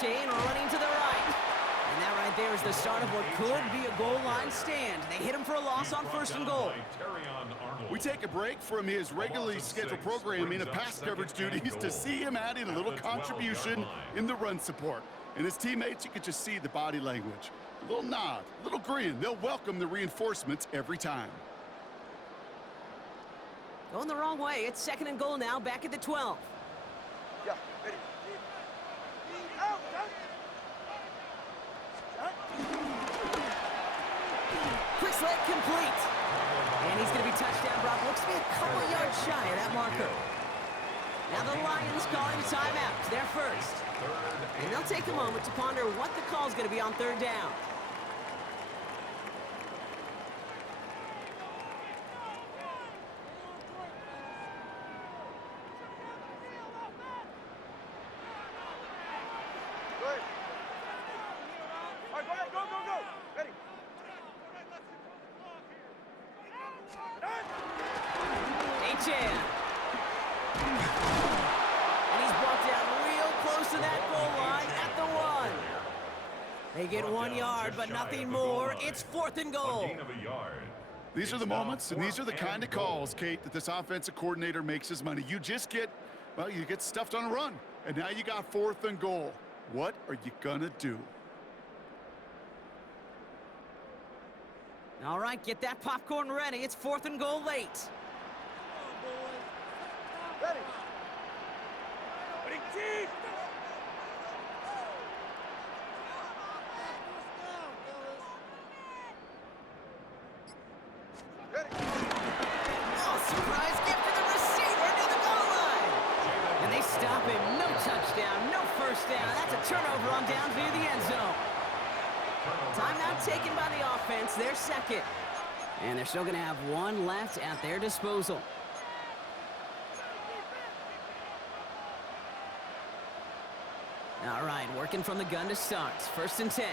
chain running to the right. And that right there is the start of what could be a goal line stand. They hit him for a loss on first and goal. We take a break from his regularly scheduled programming of pass coverage duties to see him adding a little contribution in the run support. And his teammates, you could just see the body language. A little nod, a little grin. They'll welcome the reinforcements every time. Going the wrong way. It's second and goal now, back at the 12. Yeah, ready. Quick slant complete. And he's going to be touchdown, Brock. Looks to be a couple yards shy of that marker. Now the Lions calling a timeout. They're first. And they'll take a moment to ponder what the call is going to be on third down. Good. All right, go. Ready. H.N. And he's brought down real close to that goal line at the 1. They get 1 yard, but nothing more. It's fourth and goal. These are the moments, and these are the kind of calls, Kate, that this offensive coordinator makes his money. You just get, well, you get stuffed on a run, and now you got fourth and goal. What are you gonna do? All right, get that popcorn ready. It's fourth and goal late. Ready. Ready, team. Ready. Oh, surprise gift to the receiver near the goal line. And they stop him. No touchdown, no first down. That's a turnover on downs near the end zone. Timeout taken by the offense. They're second. And they're still going to have one left at their disposal. All right, working from the gun to start. First and 10.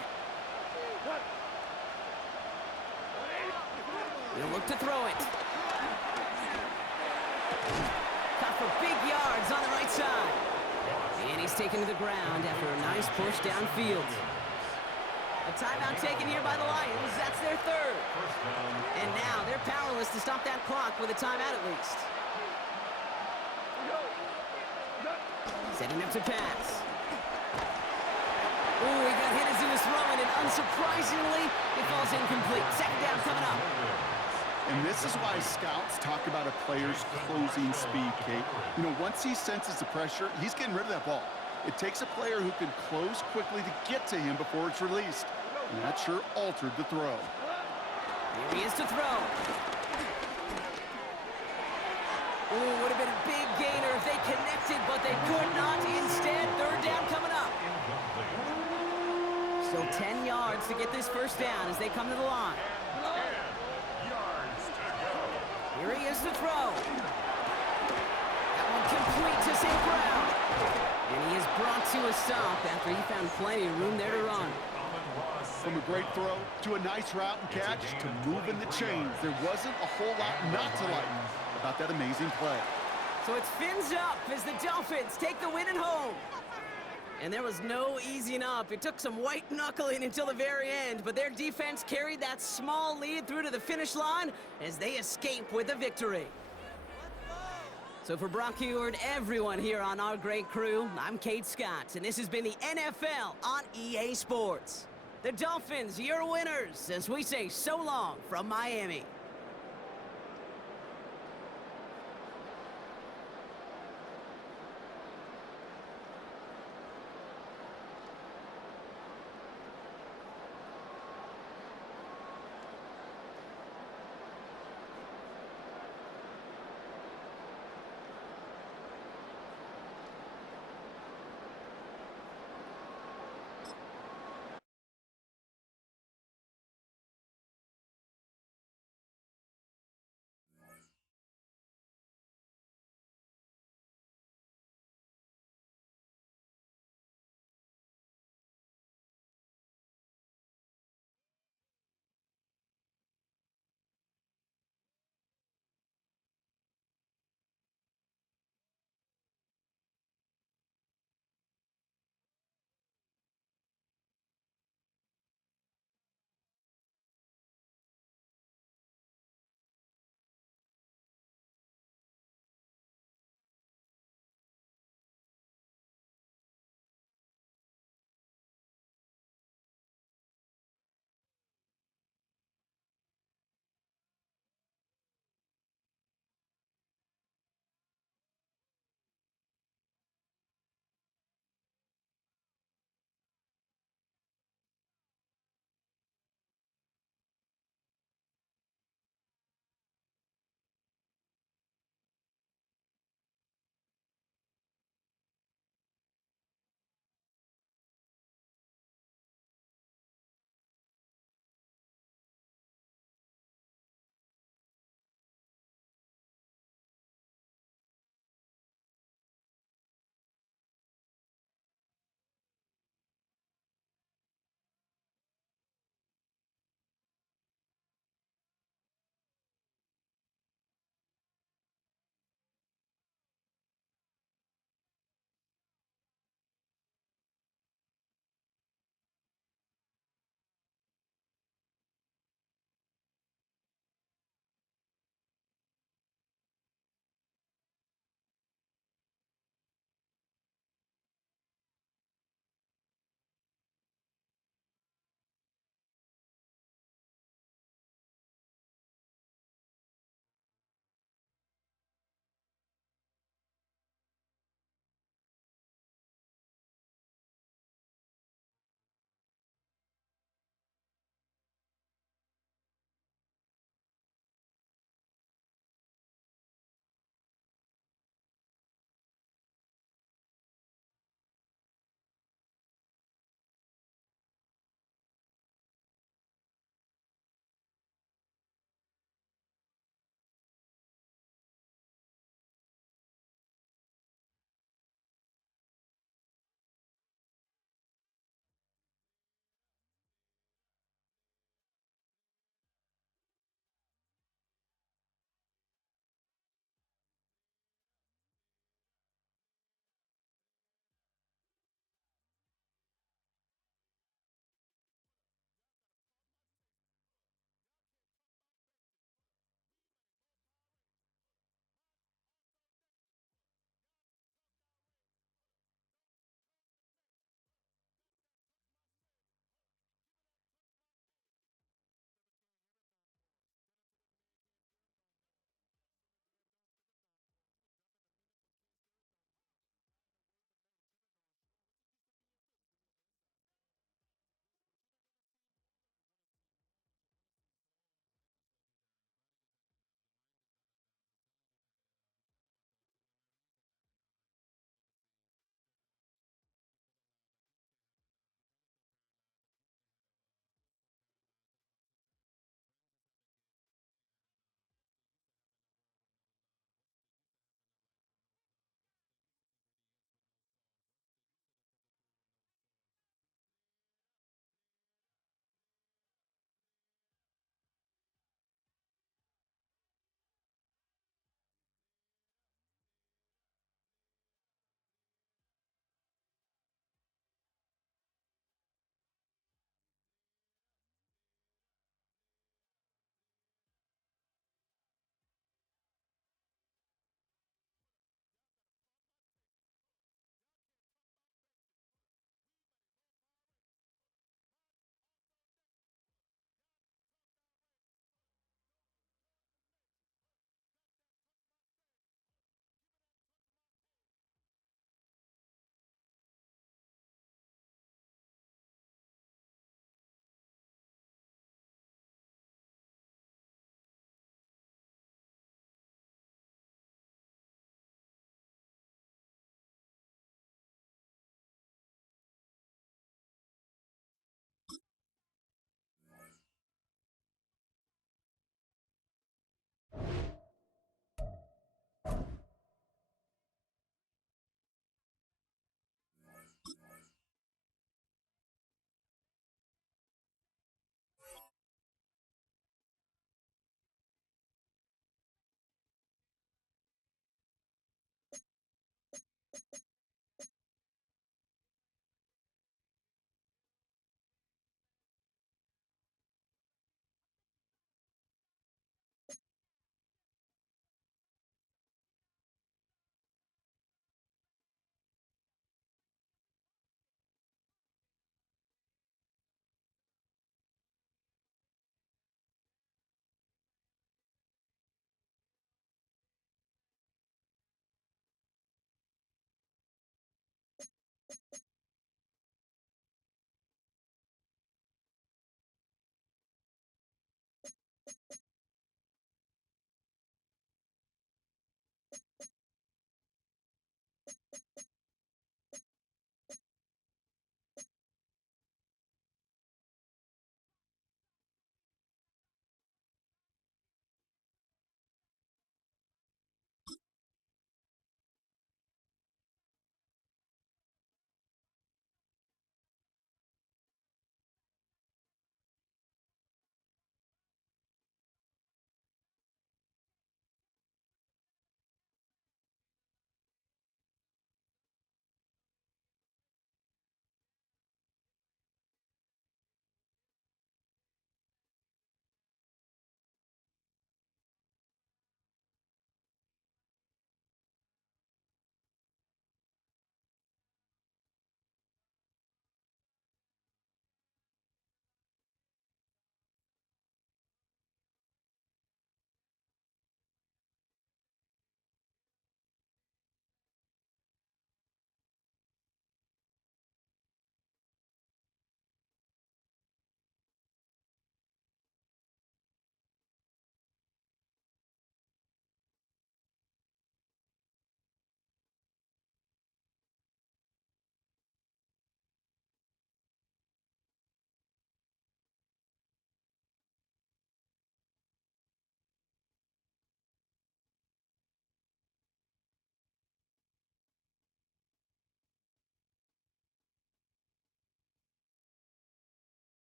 He'll look to throw it. Caught for big yards on the right side. And he's taken to the ground after a nice push downfield. A timeout taken here by the Lions. That's their third. And now they're powerless to stop that clock with a timeout at least. Setting up to pass. Ooh, he got hit as he was throwing, and unsurprisingly, it falls incomplete. Second down coming up. And this is why scouts talk about a player's closing speed, Kate. You know, once he senses the pressure, he's getting rid of that ball. It takes a player who can close quickly to get to him before it's released. And that sure altered the throw. Here he is to throw. Ooh, would have been a big gainer if they connected, but they could not. Instead, third down coming up. Still 10 yards to get this first down as they come to the line. 10 yards to go. Here he is to throw. That one complete to St. Brown. And he is brought to a stop after he found plenty of room there to run. From a great throw to a nice route and catch to moving the chains, there wasn't a whole lot not to like about that amazing play. So it's fins up as the Dolphins take the win at home. And there was no easing up. It took some white knuckling until the very end, but their defense carried that small lead through to the finish line as they escape with a victory. So for Brock Heward, everyone here on our great crew, I'm Kate Scott, and this has been the NFL on EA Sports. The Dolphins, your winners, as we say so long from Miami.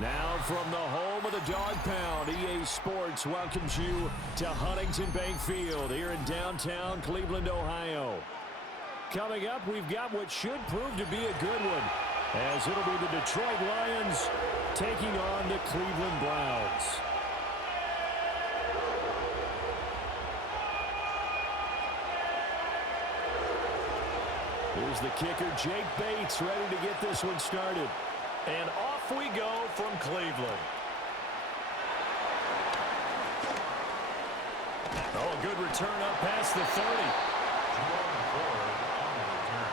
Now from the home of the Dog Pound, EA Sports welcomes you to Huntington Bank Field here in downtown Cleveland, Ohio. Coming up, we've got what should prove to be a good one, as it'll be the Detroit Lions taking on the Cleveland Browns. Here's the kicker, Jake Bates, ready to get this one started. And off we go from Cleveland. Oh, a good return up past the 30. 2 on 4 on the return.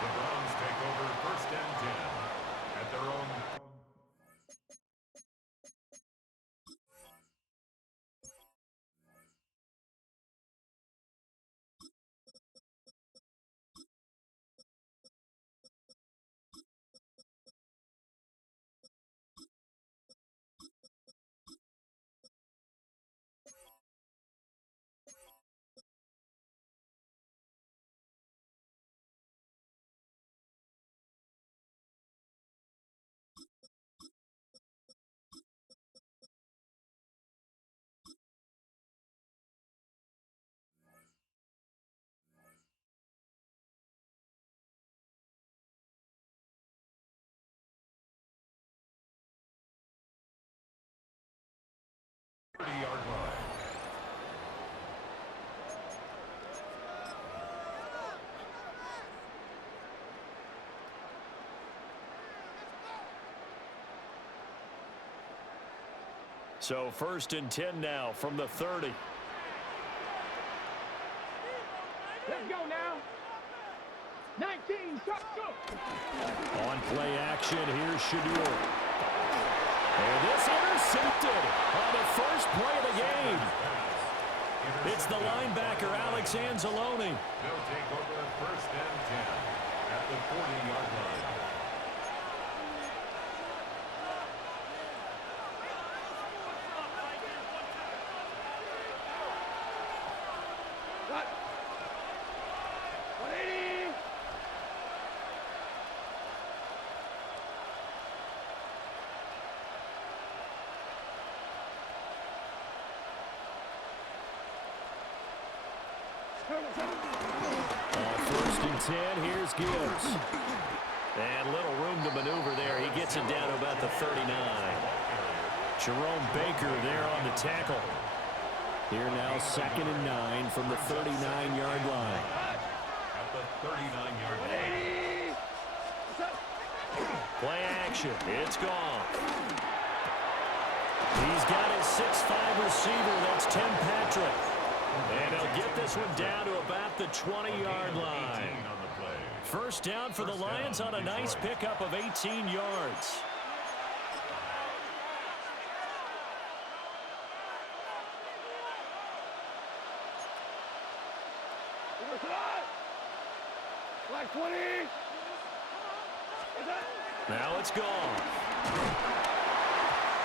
The Browns take over 1st and 10 at their own. Yard line. So 1st and 10 now from the 30. Let's go now. 19, stop, go. On play action, here's Shadur. And this intercepted on the first play of the game. It's the linebacker, Alex Anzalone. They'll take over 1st and 10 at the 40-yard line. What? 180. On 1st and 10, here's Gibbs. And little room to maneuver there. He gets it down to about the 39. Jerome Baker there on the tackle. Here now 2nd and 9 from the 39-yard line. At the 39-yard line. Play action. It's gone. He's got his 6'5 receiver. That's Tim Patrick. And he'll get this one down to about the 20-yard line. On the play. First down for the Lions on a nice pickup of 18 yards. Like 20. Now it's gone.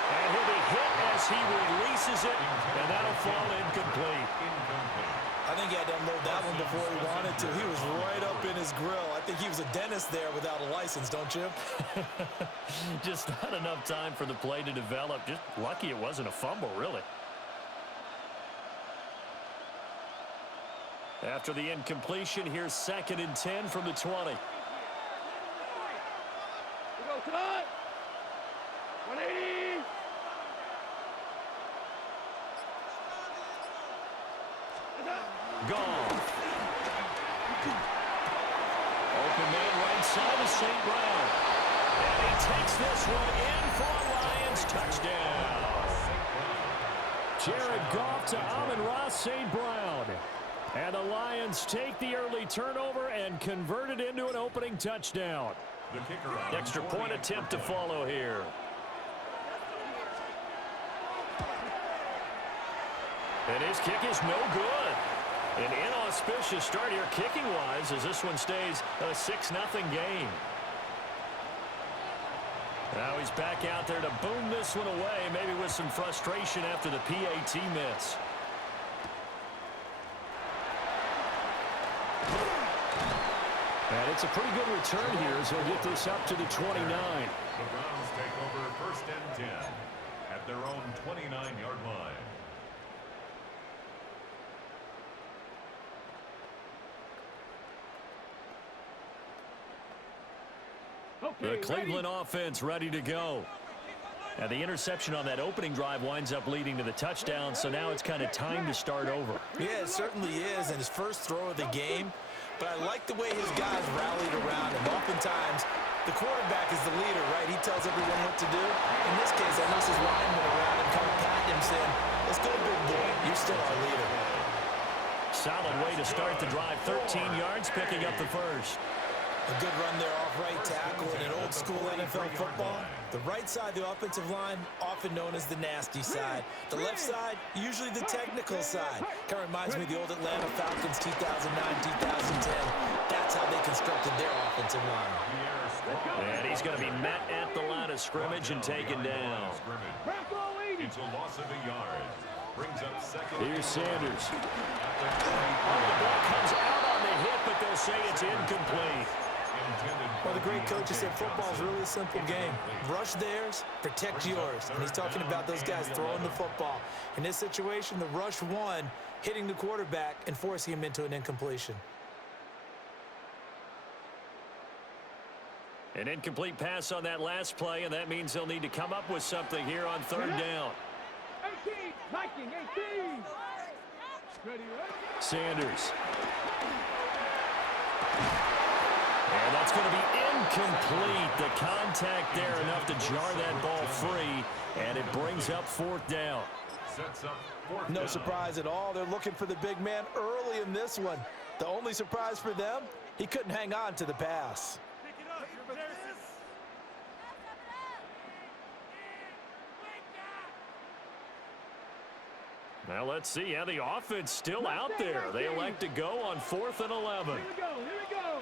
And he'll be hit as he releases it, and that'll fall incomplete. I think he had to unload that one before he wanted to. He was right up in his grill. I think he was a dentist there without a license, don't you? Just not enough time for the play to develop. Just lucky it wasn't a fumble, really. After the incompletion, here's 2nd and 10 from the 20. We go cut. 180. Gone. Open man right side of St. Brown. And he takes this one in for a Lions touchdown. Jared Goff to Amon-Ra St. Brown. And the Lions take the early turnover and convert it into an opening touchdown. The kicker on Extra point attempt to follow here. And his kick is no good. An inauspicious start here kicking-wise as this one stays a 6-0 game. Now he's back out there to boom this one away, maybe with some frustration after the PAT miss. And it's a pretty good return here as he'll get this up to the 29. The Browns take over 1st and 10 at their own 29-yard line. The Cleveland offense ready to go. And the interception on that opening drive winds up leading to the touchdown, so now it's kind of time to start over. Yeah, it certainly is, and his first throw of the game. But I like the way his guys rallied around him. Oftentimes, the quarterback is the leader, right? He tells everyone what to do. In this case, I noticed his linemen around him kind of patting him, saying, let's go, big boy. You're still our leader. Solid way to start the drive. 13 yards, picking up the first. A good run there off right tackle in an old-school NFL football. The right side, the offensive line, often known as the nasty side. The left side, usually the technical side. Kind of reminds me of the old Atlanta Falcons 2009, 2010. That's how they constructed their offensive line. And he's going to be met at the line of scrimmage and taken down. It's a loss of a yard. Brings up second. Here's Sanders. The ball comes out on the hit, but they'll say it's incomplete. Well, the great coach has said football is really a simple game. Rush theirs, protect yours. And he's talking about those guys throwing the football. In this situation, the rush won, hitting the quarterback and forcing him into an incompletion. An incomplete pass on that last play, and that means they'll need to come up with something here on 3rd down. 18, Viking, 18. Sanders. And that's going to be incomplete. The contact there enough to jar that ball free, and it brings up 4th down. No surprise at all. They're looking for the big man early in this one. The only surprise for them, he couldn't hang on to the pass. Now let's see how the offense still out there. They elect to go on 4th and 11. Here we go.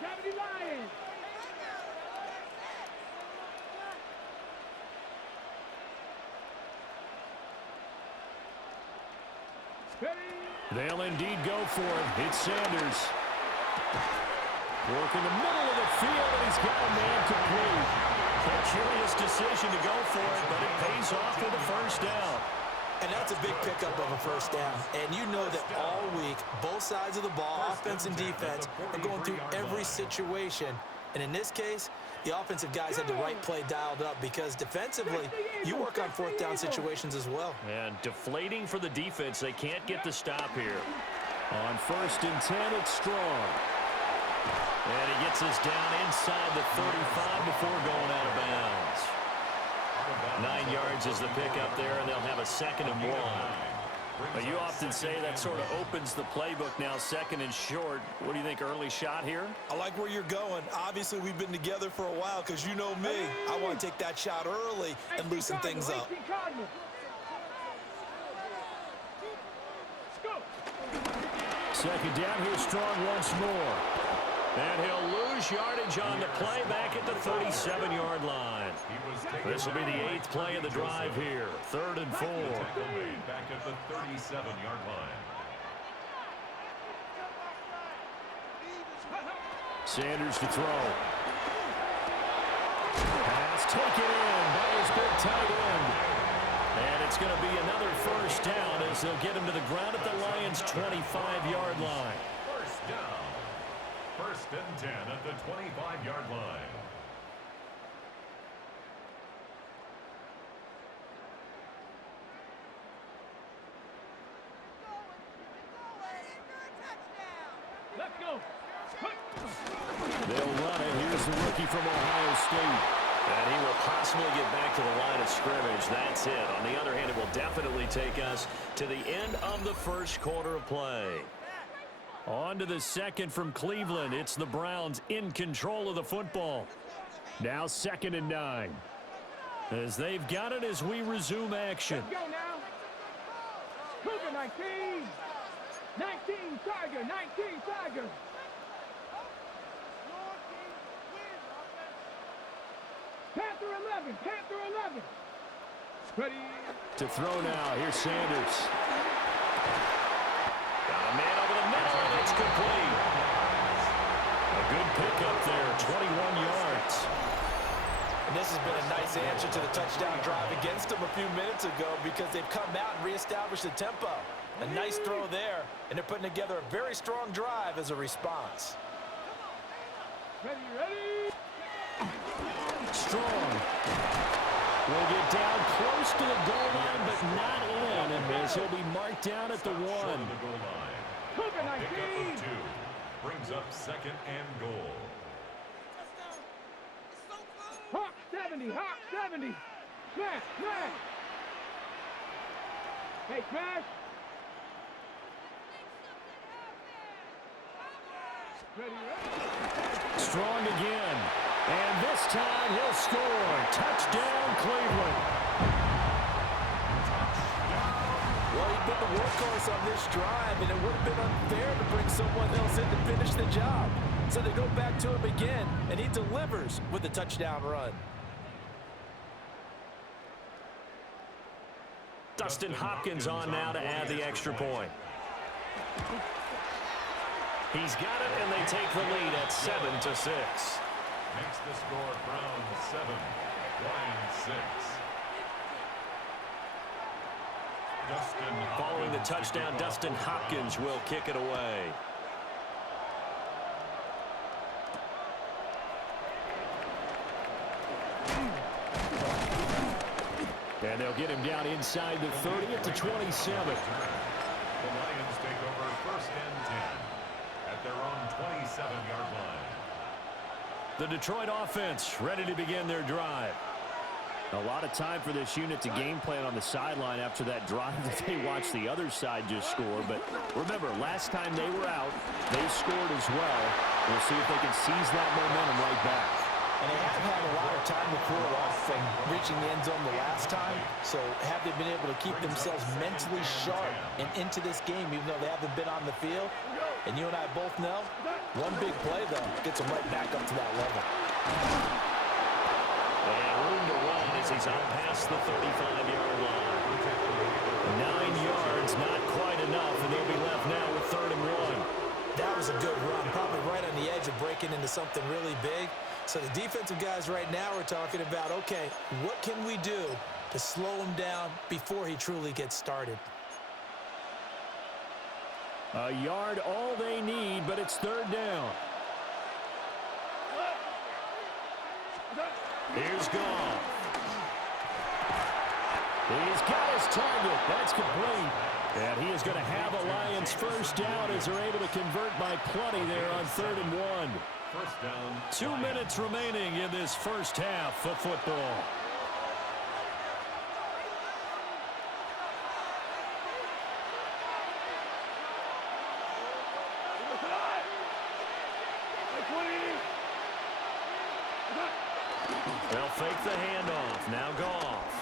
Gravity Lions. They'll indeed go for it. It's Sanders. Work in the middle of the field, and he's got a man complete. A curious decision to go for it, but it pays off for the 1st down. And that's a big pickup of a 1st down. And you know that all week, both sides of the ball, offense and defense, are going through every situation. And in this case, the offensive guys had the right play dialed up because defensively, you work on 4th down situations as well. And deflating for the defense. They can't get the stop here. On 1st and 10, it's Strong. And he gets us down inside the 35 before going out of bounds. 9 yards is the pickup there, and they'll have a 2nd and 1. But you often say that sort of opens the playbook now, 2nd and short. What do you think, early shot here? I like where you're going. Obviously, we've been together for a while because you know me. I want to take that shot early and loosen things up. 2nd down, here's Strong once more. And he'll lose yardage on the play back at the 37-yard line. This will be the 8th play of the drive here. 3rd and 4. Back at the 37-yard line. Sanders to throw. Pass taken in by his big tight end. And it's going to be another 1st down as they'll get him to the ground at the Lions' 25-yard line. 1st down. 1st and 10 at the 25-yard line. Let's go. They'll run it. Here's the rookie from Ohio State. And he will possibly get back to the line of scrimmage. That's it. On the other hand, it will definitely take us to the end of the 1st quarter of play. On to the 2nd from Cleveland. It's the Browns in control of the football. Now 2nd and 9. As they've got it as we resume action. Let's go now. Cougar 19. 19 Tiger. 19 Tiger. Panther 11. Panther 11. Ready. To throw now. Here's Sanders. Got a man over the middle, and it's complete. good pickup there, 21 yards. And this has been a nice answer to the touchdown drive against them a few minutes ago because they've come out and reestablished the tempo. A nice throw there, and they're putting together a very strong drive as a response. Ready. Strong will get down close to the goal line, but not in, and as he'll be marked down at the 1. The goal line. Cougar A pickup 19. of 2 brings up 2nd and goal. Hawk 70. Hawk 70. Smash. Smash. Hey, smash. Ready. Strong again, and this time he'll score. Touchdown, Cleveland. Well, he'd been the workhorse on this drive, and it would have been unfair to bring someone else in to finish the job. So they go back to him again, and he delivers with a touchdown run. Dustin Hopkins on now to add the extra point. He's got it, and they take the lead at 7-6. Makes the score Browns 7, Lions 6. Following the touchdown, Dustin Hopkins will kick it away. And they'll get him down inside the 30 at the 27. The Lions take over 1st and 10 at their own 27-yard line. The Detroit offense ready to begin their drive. A lot of time for this unit to game plan on the sideline after that drive that they watched the other side just score. But remember, last time they were out, they scored as well. We'll see if they can seize that momentum right back. And they have had a lot of time to cool off from reaching the end zone the last time. So have they been able to keep themselves mentally sharp and into this game, even though they haven't been on the field? And you and I both know, one big play, though, gets them right back up to that level. And room to run as he's out past the 35-yard line. 9 yards, not quite enough, and they'll be left now with 3rd and 1. That was a good run, probably right on the edge of breaking into something really big. So the defensive guys right now are talking about, okay, what can we do to slow him down before he truly gets started? A yard all they need, but it's 3rd down. Here's Goff. He's got his target. That's complete. And he is going to have a Lions 1st down as they're able to convert by plenty there on 3rd and 1. 1st down. 2 minutes remaining in this first half of football. They'll fake the handoff. Now Goff.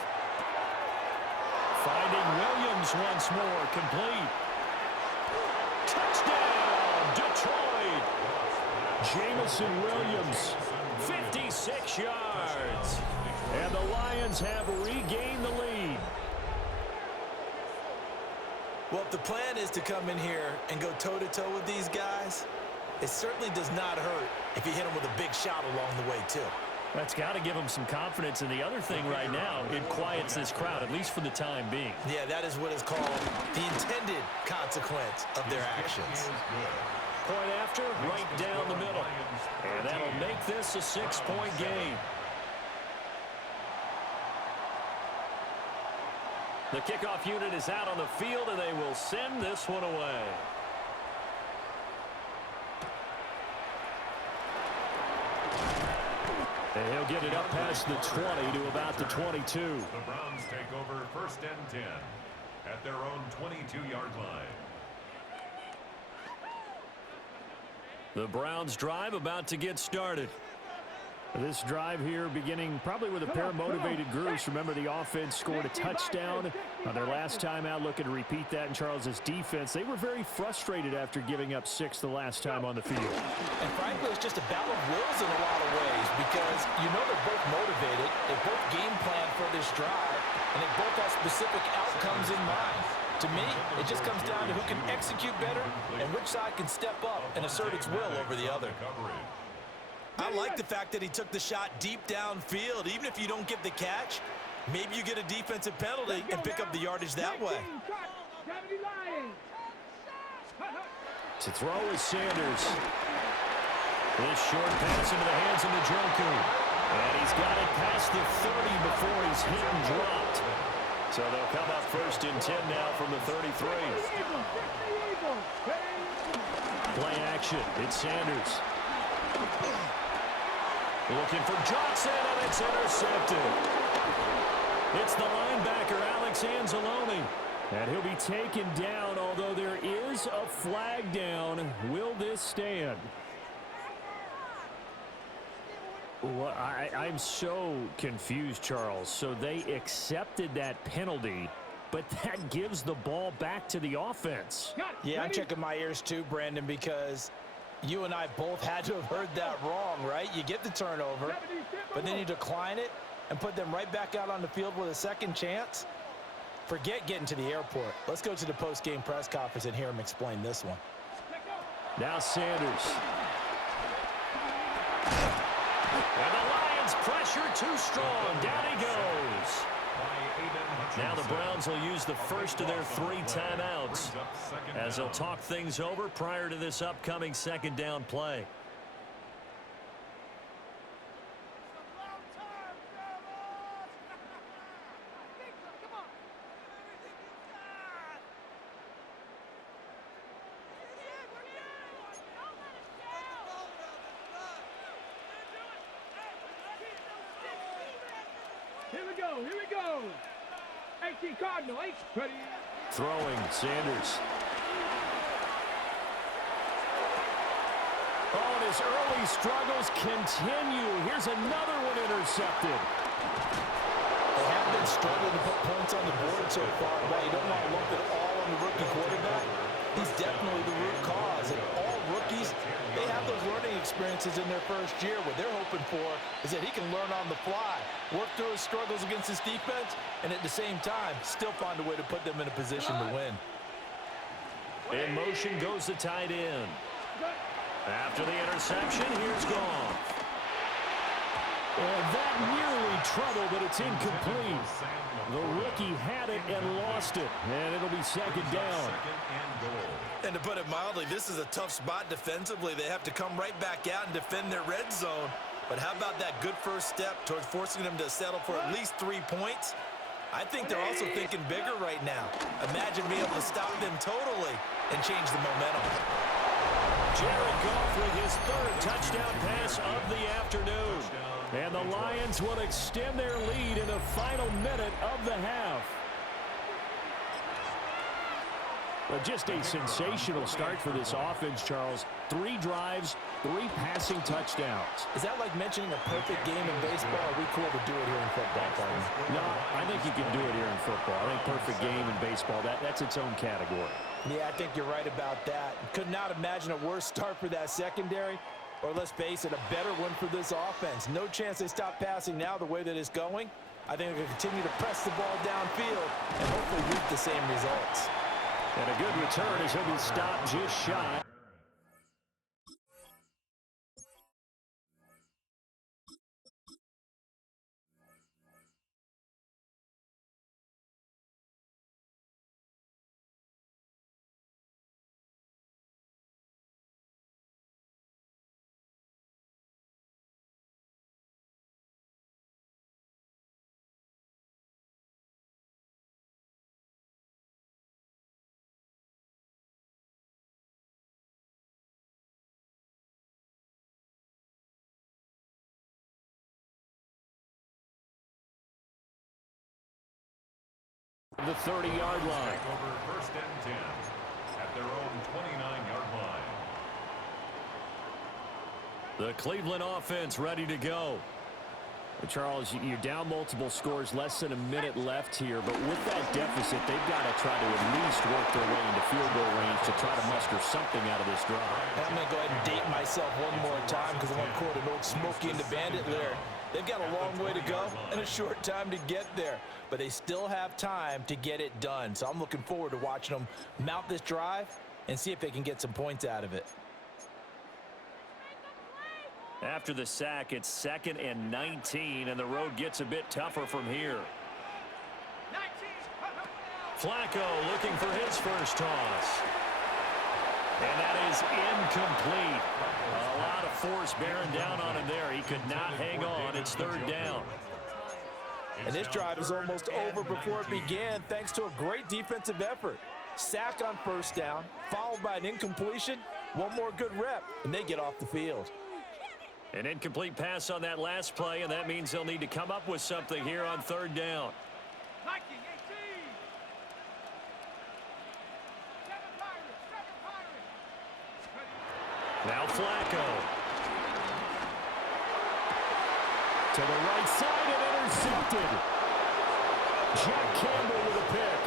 Finding Williams once more, complete. Touchdown, Detroit. Jamison Williams, 56 yards. And the Lions have regained the lead. Well, if the plan is to come in here and go toe-to-toe with these guys, it certainly does not hurt if you hit them with a big shot along the way, too. That's got to give them some confidence. And the other thing right now, it quiets this crowd, at least for the time being. Yeah, that is what is called the intended consequence of their actions. Point after, right down the middle. And that'll make this a 6-point game. The kickoff unit is out on the field, and they will send this one away. And he'll get it up past the 20 to about the 22. The Browns take over 1st and 10 at their own 22-yard line. The Browns drive about to get started. This drive here beginning probably with a pair of motivated groups. Remember, the offense scored a touchdown on their last time out, looking to repeat that in Charles's defense. They were very frustrated after giving up 6 the last time on the field. And frankly, it's just a battle of wills in a lot of ways because you know they're both motivated, they both game plan for this drive, and they both have specific outcomes in mind. To me, it just comes down to who can execute better and which side can step up and assert its will over the other. I like the fact that he took the shot deep downfield. Even if you don't get the catch, maybe you get a defensive penalty and pick up the yardage that way. To throw is Sanders. This short pass into the hands of Njoku. And he's got it past the 30 before he's hit and dropped. So they'll come up first and 10 now from the 33. Play action. It's Sanders. Looking for Johnson, and it's intercepted. It's the linebacker, Alex Anzalone. And he'll be taken down, although there is a flag down. Will this stand? Well, I'm so confused, Charles. So they accepted that penalty, but that gives the ball back to the offense. Yeah, I'm checking my ears too, Brandon, because you and I both had to have heard that wrong, right? You get the turnover, but then you decline it and put them right back out on the field with a second chance. Forget getting to the airport. Let's go to the post-game press conference and hear him explain this one. Now Sanders. And the Lions pressure too strong. Down he goes. Now the Browns will use the first of their 3 timeouts as they'll talk things over prior to this upcoming second down play. Here we go. 18 Cardinal, 8. Ready. Throwing, Sanders. Oh, and his early struggles continue. Here's another one intercepted. They have been struggling to put points on the board so far. While you don't want to lump it all on the rookie quarterback, he's definitely the root cause. And all rookies, they have those learning experiences in their first year. What they're hoping for is that he can learn on the fly, work through his struggles against his defense, and at the same time, still find a way to put them in a position to win. In motion goes the tight end. After the interception, here's Goff. And that nearly trouble, but it's incomplete. The rookie had it and lost it, and it'll be second down. And to put it mildly, this is a tough spot defensively. They have to come right back out and defend their red zone. But how about that good first step towards forcing them to settle for at least 3 points? I think they're also thinking bigger right now. Imagine being able to stop them totally and change the momentum. Jared Goff with his 3rd touchdown pass of the afternoon. And the Lions will extend their lead in the final minute of the half. But just a sensational start for this offense, Charles. 3 drives, 3 passing touchdowns. Is that like mentioning a perfect game in baseball? Are we cool to do it here in football, partner? No, I think you can do it here in football. I think perfect game in baseball, that's its own category. Yeah, I think you're right about that. Could not imagine a worse start for that secondary, or let's face it, a better one for this offense. No chance they stop passing now the way that it's going. I think they're going to continue to press the ball downfield and hopefully reap the same results. And a good return as he'll be stopped just shy. The 30-yard line. Over first and 10 at their own 29-yard line. The Cleveland offense ready to go. Charles, you're down multiple scores, less than a minute left here, but with that deficit, they've got to try to at least work their way into field goal range to try to muster something out of this drive. And I'm going to go ahead and date myself one more time because I want to quote an old Smokey and the Bandit lyric. They've got a long way to go and a short time to get there, but they still have time to get it done. So I'm looking forward to watching them mount this drive and see if they can get some points out of it. After the sack, it's 2nd and 19, and the road gets a bit tougher from here. Flacco looking for his first toss. And that is incomplete. A lot of force bearing down on him there. He could not hang on. It's 3rd down. And this drive is almost over before it began thanks to a great defensive effort. Sack on 1st down, followed by an incompletion. One more good rep, and they get off the field. An incomplete pass on that last play, and that means they'll need to come up with something here on 3rd down. Now Flacco. To the right side and intercepted. Jack Campbell with a pick.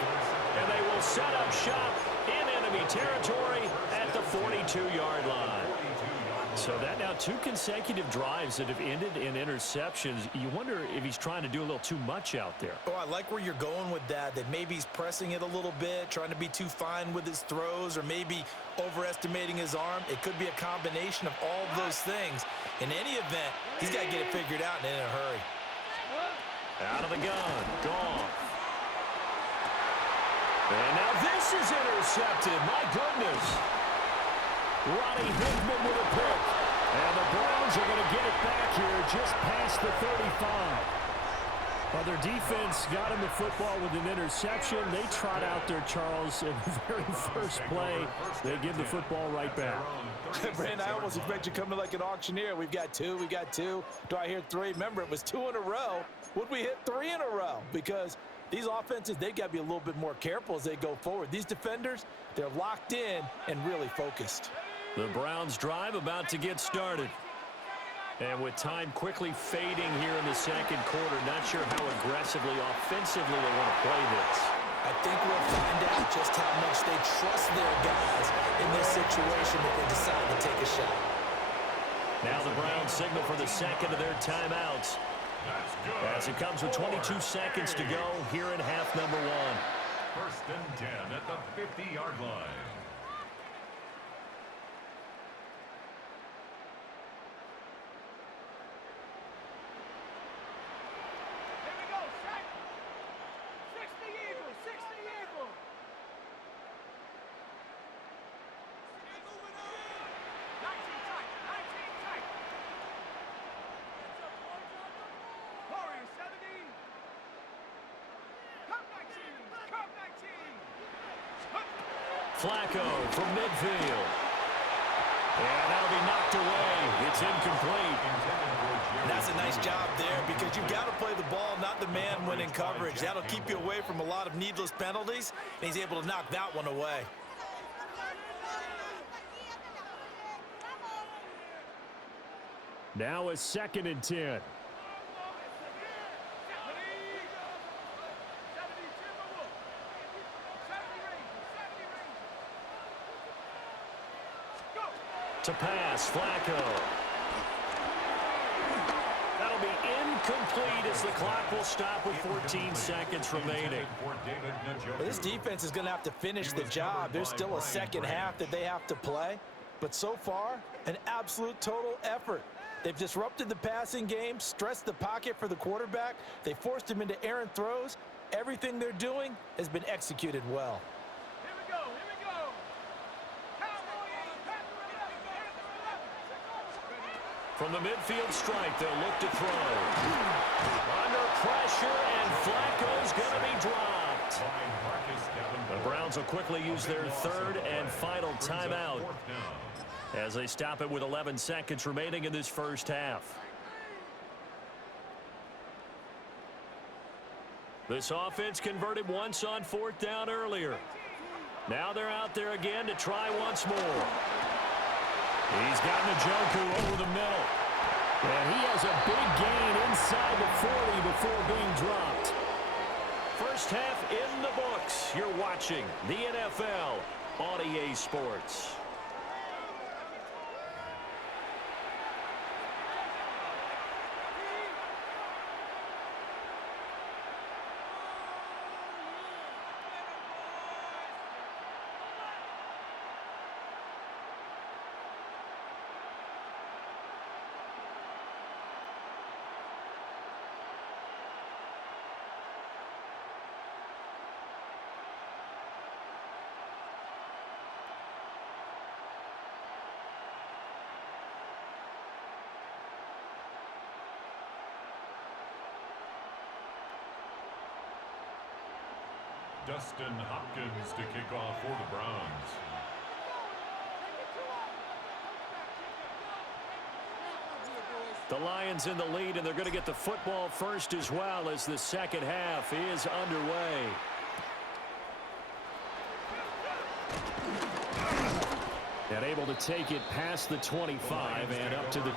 And they will set up shop in enemy territory at the 42-yard line. So that now 2 consecutive drives that have ended in interceptions. You wonder if he's trying to do a little too much out there. Oh, I like where you're going with that maybe he's pressing it a little bit, trying to be too fine with his throws, or maybe overestimating his arm. It could be a combination of all of those things. In any event, he's got to get it figured out and in a hurry. Out of the gun, gone. And now this is intercepted. My goodness. Ronnie Hickman with a pick. And the Browns are going to get it back here just past the 35. Well, their defense got him the football with an interception. They trot out there, Charles, in the very first play. They give the football right back. Brandon, I almost expect you to come in like an auctioneer. We've got 2, we got 2. Do I hear 3? Remember, it was 2 in a row. Would we hit 3 in a row? Because these offenses, they've got to be a little bit more careful as they go forward. These defenders, they're locked in and really focused. The Browns drive about to get started. And with time quickly fading here in the 2nd quarter, not sure how aggressively, offensively they want to play this. I think we'll find out just how much they trust their guys in this situation if they decide to take a shot. Now the Browns signal for the 2nd of their timeouts. As it comes with 22 seconds to go here in half number 1. 1st and 10 at the 50-yard line. Flacco from midfield. And that'll be knocked away. It's incomplete. That's a nice job there because you've got to play the ball, not the man when in coverage. That'll keep you away from a lot of needless penalties, and he's able to knock that one away. Now a 2nd and 10. To pass, Flacco. That'll be incomplete as the clock will stop with 14 seconds remaining. Well, this defense is going to have to finish the job. There's still a 2nd half that they have to play. But so far, an absolute total effort. They've disrupted the passing game, stressed the pocket for the quarterback. They forced him into errant throws. Everything they're doing has been executed well. From the midfield strike, they'll look to throw. Under pressure, and Flacco's going to be dropped. The Browns will quickly use their 3rd and final timeout as they stop it with 11 seconds remaining in this first half. This offense converted once on 4th down earlier. Now they're out there again to try once more. He's got Njoku over the middle. And he has a big gain inside the 40 before being dropped. First half in the books. You're watching the NFL on EA Sports. Dustin Hopkins to kick off for the Browns. The Lions in the lead, and they're going to get the football first as well as the second half is underway. And able to take it past the 25 and up to the...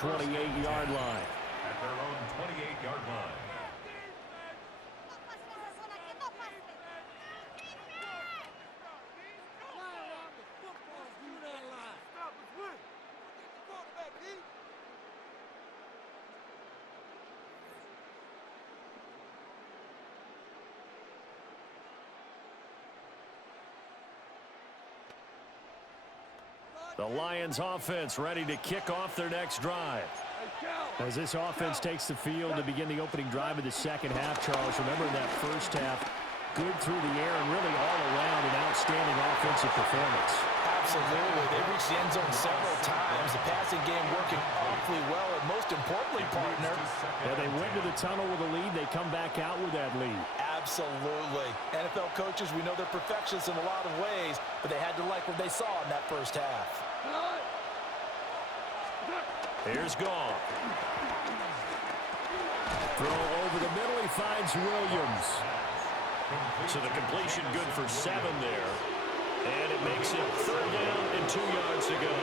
...28-yard line. At their own 28-yard line. The Lions offense ready to kick off their next drive. As this offense takes the field to begin the opening drive of the second half, Charles, remember in that first half, good through the air and really all around an outstanding offensive performance. Absolutely. They reached the end zone several times. The passing game working awfully well, and most importantly, partner. Yeah, they went to the tunnel with a lead. They come back out with that lead. Absolutely. NFL coaches, we know they're perfectionists in a lot of ways, but they had to like what they saw in that first half. Here's Goff. Throw over the middle. He finds Williams. So the completion good for 7 there. And it makes it 3rd down and 2 yards to go.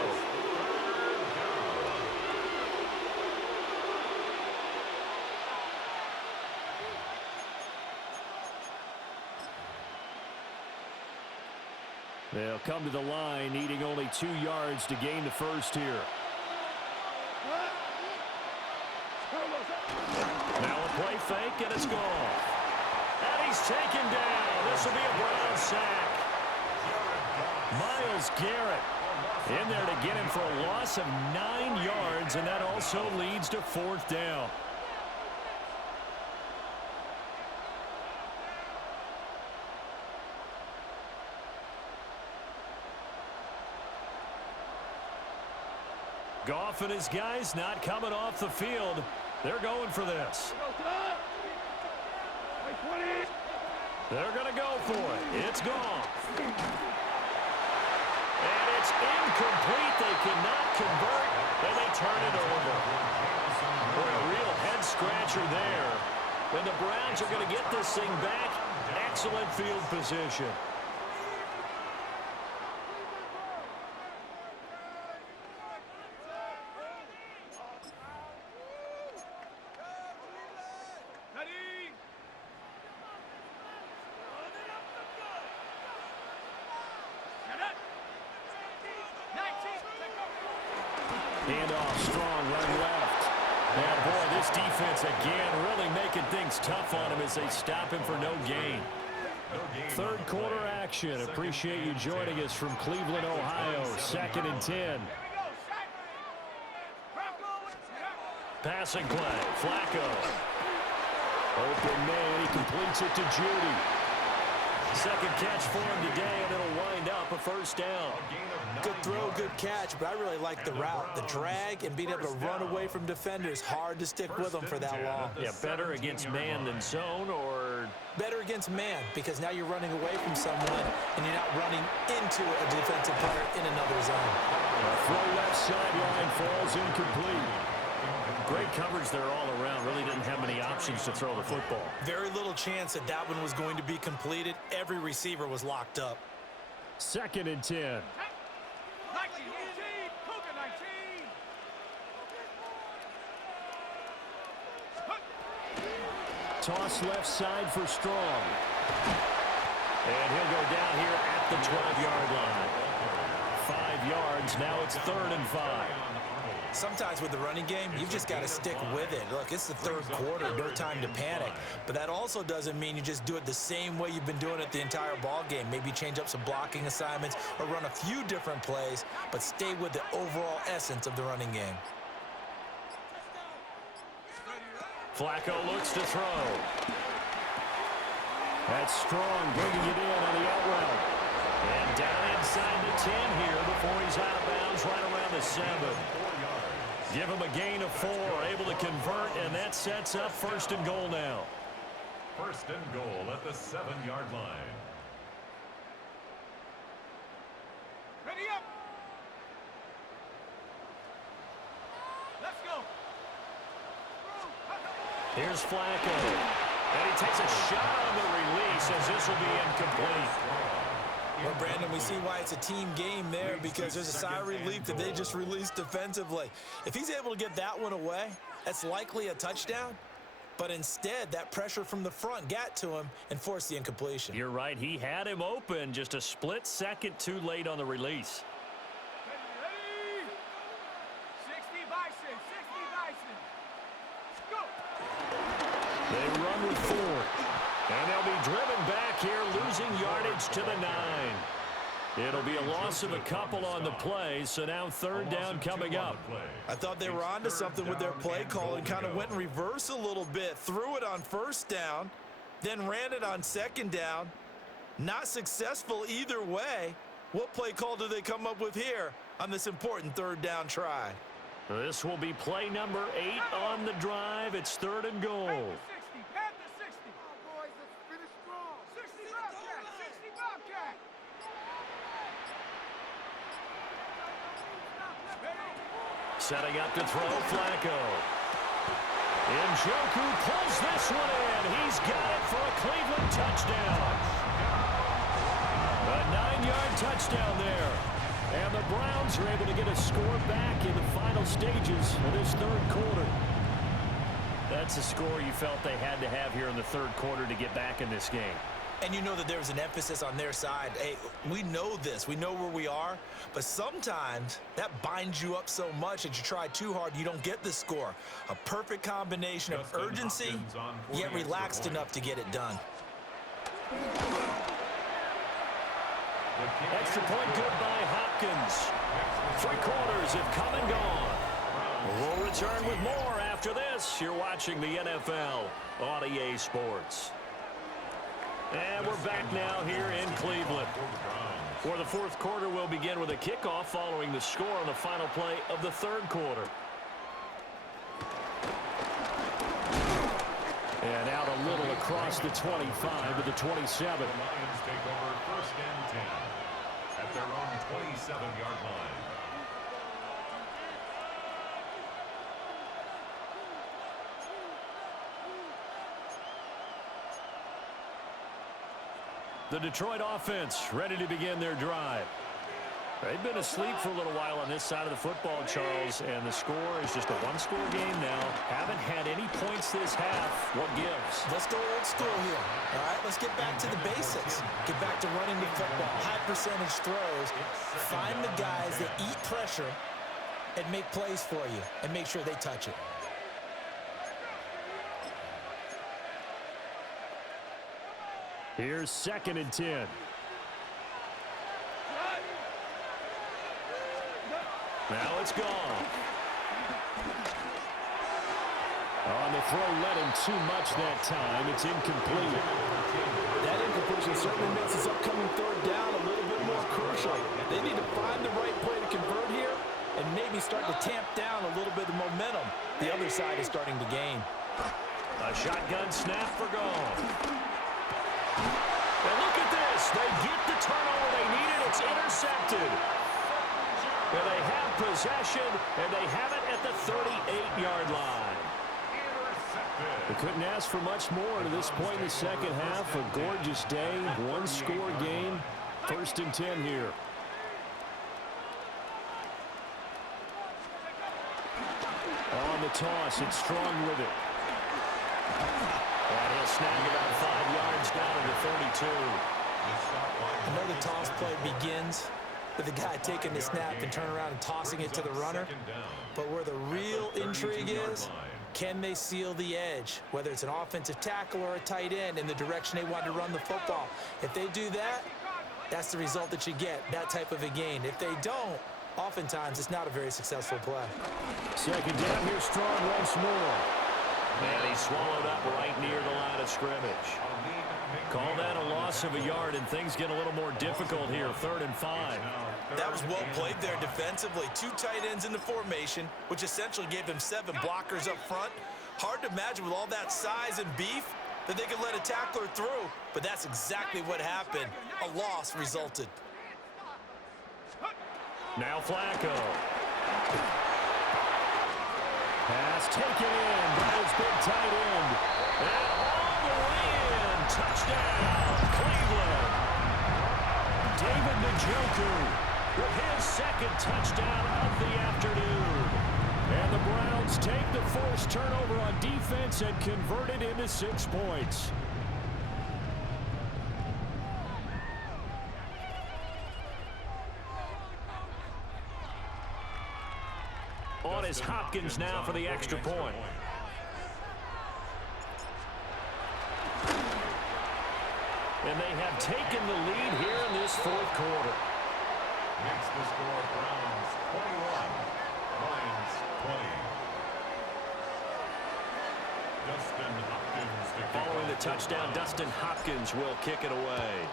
They'll come to the line, needing only 2 yards to gain the first here. Now a play fake, and it's gone. And he's taken down. This will be a Brown sack. Myles Garrett in there to get him for a loss of 9 yards, and that also leads to 4th down. Goff and his guys not coming off the field. They're going for this. They're going to go for it. It's gone. And it's incomplete. They cannot convert, and they turn it over. Boy, a real head-scratcher there. And the Browns are going to get this thing back. Excellent field position. Handoff, strong, run left. And boy, this defense again really making things tough on him as they stop him for no gain. Third quarter action. Appreciate you joining us from Cleveland, Ohio. 2nd and 10. Passing play. Flacco. Open man. He completes it to Judy. Second catch for him today, and it'll wind up a first down. Good throw, good catch, but I really like the route. The drag and being able to run away from defenders. Hard to stick with them for that long. Yeah, better against man than zone, or? Better against man, because now you're running away from someone, and you're not running into a defensive player in another zone. Throw left sideline falls incomplete. Great coverage there all around. Really didn't have many options to throw the football. Very little chance that that one was going to be completed. Every receiver was locked up. 2nd and 10. 19, Cougar 19. Toss left side for Strong. And he'll go down here at the 12-yard line. 5 yards. Now it's 3rd and 5. Sometimes with the running game, you've just got to stick with it. Look, it's the third quarter, no time to panic. But that also doesn't mean you just do it the same way you've been doing it the entire ball game. Maybe change up some blocking assignments or run a few different plays, but stay with the overall essence of the running game. Flacco looks to throw. That's Strong bringing it in on the out route. And down inside the 10 here before he's out of bounds right around the 7. Give him a gain of 4, able to convert, and that sets up 1st and goal now. 1st and goal at the 7-yard line. Ready up. Let's go. Here's Flacco. And he takes a shot on the release as this will be incomplete. Well, Brandon, we see why it's a team game there, because there's a sigh of relief that they just released defensively. If he's able to get that one away, that's likely a touchdown. But instead, that pressure from the front got to him and forced the incompletion. You're right. He had him open, just a split second too late on the release. Ready. 60 Bison. 60 Bison. Go. They run with 4. And they'll be driven back here, losing yardage to the 9. It'll be a loss of a couple on the play, so now 3rd down coming up. I thought they were onto something with their play call and kind of went in reverse a little bit. Threw it on 1st down, then ran it on 2nd down. Not successful either way. What play call do they come up with here on this important 3rd down try? This will be play number 8 on the drive. It's 3rd and goal. Setting up to throw, Flacco. Njoku pulls this one in. He's got it for a Cleveland touchdown. A 9-yard touchdown there. And the Browns are able to get a score back in the final stages of this 3rd quarter. That's a score you felt they had to have here in the 3rd quarter to get back in this game. And you know that there was an emphasis on their side. Hey, we know this. We know where we are. But sometimes that binds you up so much that you try too hard, you don't get the score. A perfect combination of urgency, yet relaxed enough to get it done. Extra point good by Hopkins. 3 quarters have come and gone. We'll return with more after this. You're watching the NFL on EA Sports. And we're back now here in Cleveland, where the 4th quarter will begin with a kickoff following the score on the final play of the 3rd quarter. And out a little across across the 25 to the 27. The Lions take over first and 10 at their own 27-yard line. The Detroit offense ready to begin their drive. They've been asleep for a little while on this side of the football, Charles, and the score is just a one-score game now. Haven't had any points this half. What gives? Let's go old school here. All right, let's get back to the basics. Get back to running the football. High percentage throws. Find the guys that eat pressure and make plays for you and make sure they touch it. Here's 2nd and 10. Now it's gone. On the throw, led him too much that time. It's incomplete. That incompletion certainly makes this upcoming third down a little bit more crucial. They need to find the right play to convert here and maybe start to tamp down a little bit of momentum. The other side is starting to gain. A shotgun snap for gone. And look at this. They get the turnover they needed. It's intercepted. And they have possession, and they have it at the 38-yard line. They couldn't ask for much more to this point in the second half. A gorgeous day, one-score game. 1st and 10 here. On the toss, it's Strong with it. And he'll snag about 5 yards down to the 32. I know the toss play begins with the guy taking the snap and turn around and tossing it to the runner. But where the real intrigue is, can they seal the edge? Whether it's an offensive tackle or a tight end in the direction they want to run the football. If they do that, that's the result that you get, that type of a gain. If they don't, oftentimes it's not a very successful play. 2nd down here, Strong once more. And he's swallowed up right near the line of scrimmage. Call that a loss of a yard, and things get a little more difficult here. 3rd and 5. That was well played there defensively. 2 tight ends in the formation, which essentially gave them 7 blockers up front. Hard to imagine with all that size and beef that they could let a tackler through, but that's exactly what happened. A loss resulted. Now Flacco. Pass taken in by his big tight end. And all the way in. Touchdown, Cleveland. David Njoku with his 2nd touchdown of the afternoon. And the Browns take the forced turnover on defense and convert it into 6 points. On is Hopkins now for the extra point. And they have taken the lead here in this 4th quarter. Makes the score Browns 21, Lions 20. Dustin Hopkins to kick Following the off touchdown, Dustin Hopkins will kick it away.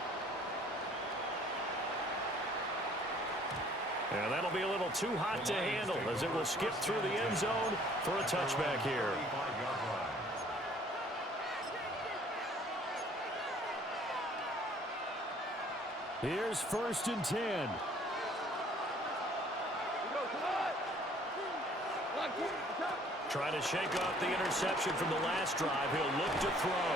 And that'll be a little too hot to handle as it will skip through the end zone for a touchback here. Here's 1st and 10. Trying to shake off the interception from the last drive. He'll look to throw.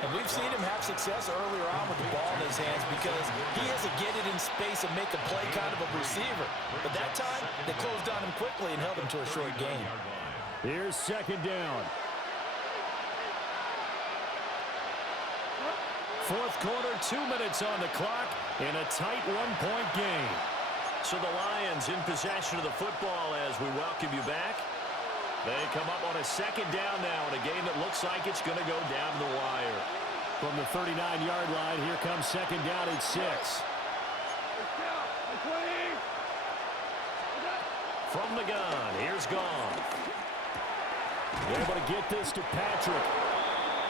And we've seen him have success earlier on with the ball in his hands because he has to get it in space and make a play kind of a receiver. But that time, they closed on him quickly and held him to a short gain. Here's 2nd down. 4th quarter, 2 minutes on the clock in a tight 1-point game. So the Lions in possession of the football as we welcome you back. They come up on a 2nd down now in a game that looks like it's going to go down the wire. From the 39-yard line, here comes 2nd down at 6. From the gun, here's Goff. Able to get this to Patrick.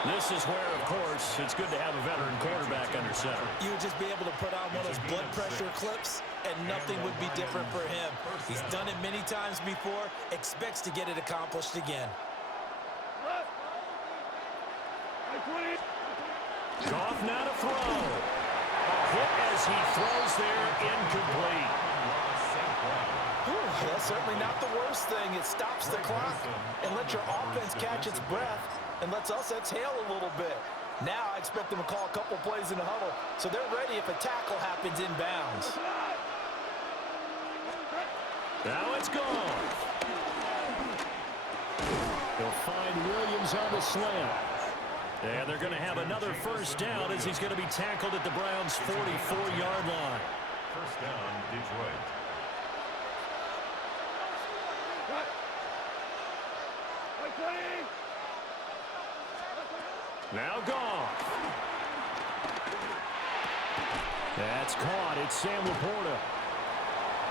This is where, of course, it's good to have a veteran quarterback under center. You would just be able to put on one of those blood pressure clips, and nothing would be different for him. He's done it many times before, expects to get it accomplished again. Goff now to throw. A hit as he throws there, incomplete. Whew, that's certainly not the worst thing. It stops the clock and lets your offense catch its breath and lets us exhale a little bit. Now I expect them to call a couple plays in the huddle so they're ready if a tackle happens inbounds. Now it's gone. He'll find Williams on the slant. And they're going to have another first down as he's going to be tackled at the Browns' 44-yard line. First down, Detroit. Now Goff. That's caught. It's Sam Laporta.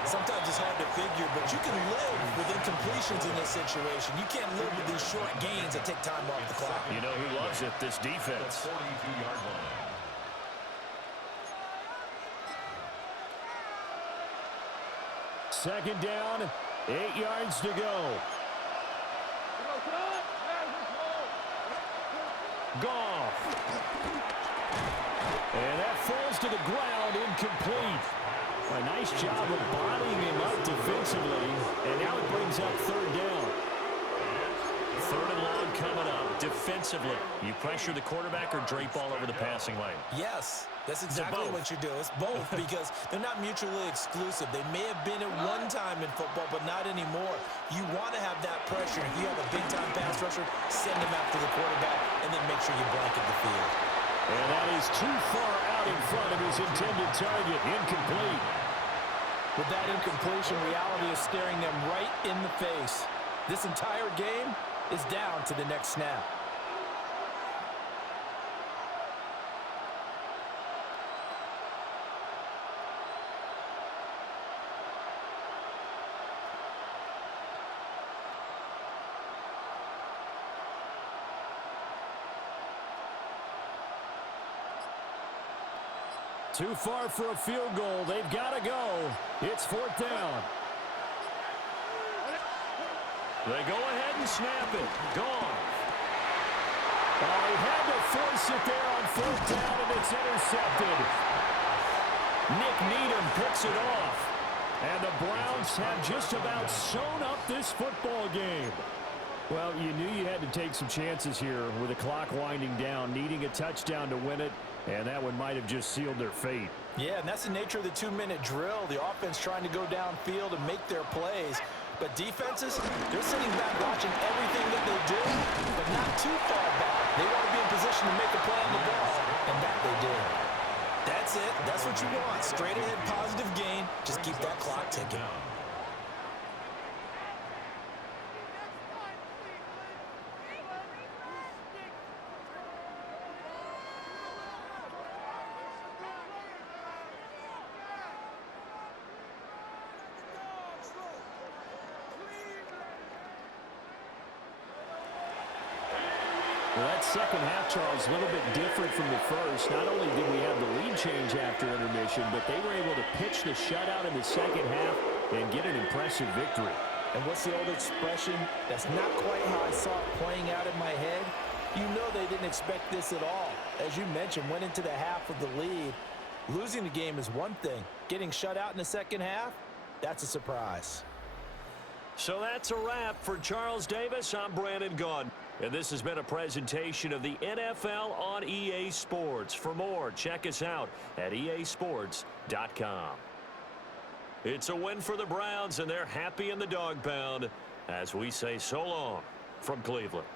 Sometimes it's hard to figure, but you can live with incompletions in this situation. You can't live with these short gains that take time off the clock. You know who loves it? This defense. 42-yard line. Second down, 8 yards to go. Goff. And that falls to the ground, incomplete. A nice job of bodying him up defensively, and now it brings up third down. Third and long coming up defensively. You pressure the quarterback or drape all over the passing lane? Yes, that's exactly what you do. It's both because they're not mutually exclusive. They may have been at one time in football, but not anymore. You want to have that pressure. If you have a big-time pass rusher, send him after the quarterback, and then make sure you blanket the field. And that is too far out in front of his intended target. Incomplete. With that incompletion, reality is staring them right in the face. This entire game is down to the next snap. Too far for a field goal. They've got to go. It's fourth down. They go ahead and snap it. Gone. Oh, he had to force it there on fourth down, and it's intercepted. Nick Needham picks it off. And the Browns have just about sewn up this football game. Well, you knew you had to take some chances here with the clock winding down, needing a touchdown to win it, and that one might have just sealed their fate. Yeah, and that's the nature of the 2-minute drill. The offense trying to go downfield and make their plays. But defenses, they're sitting back watching everything that they do, but not too far back. They want to be in position to make a play on the ball, and that they did. That's it. That's what you want. Straight ahead, positive gain. Just keep that clock ticking. Well, that second half, Charles, a little bit different from the first. Not only did we have the lead change after intermission, but they were able to pitch the shutout in the second half and get an impressive victory. And what's the old expression? That's not quite how I saw it playing out in my head. You know they didn't expect this at all. As you mentioned, went into the half with the lead. Losing the game is one thing. Getting shut out in the second half, that's a surprise. So that's a wrap for Charles Davis. I'm Brandon Gaudin. And this has been a presentation of the NFL on EA Sports. For more, check us out at easports.com. It's a win for the Browns, and they're happy in the dog pound as we say so long from Cleveland.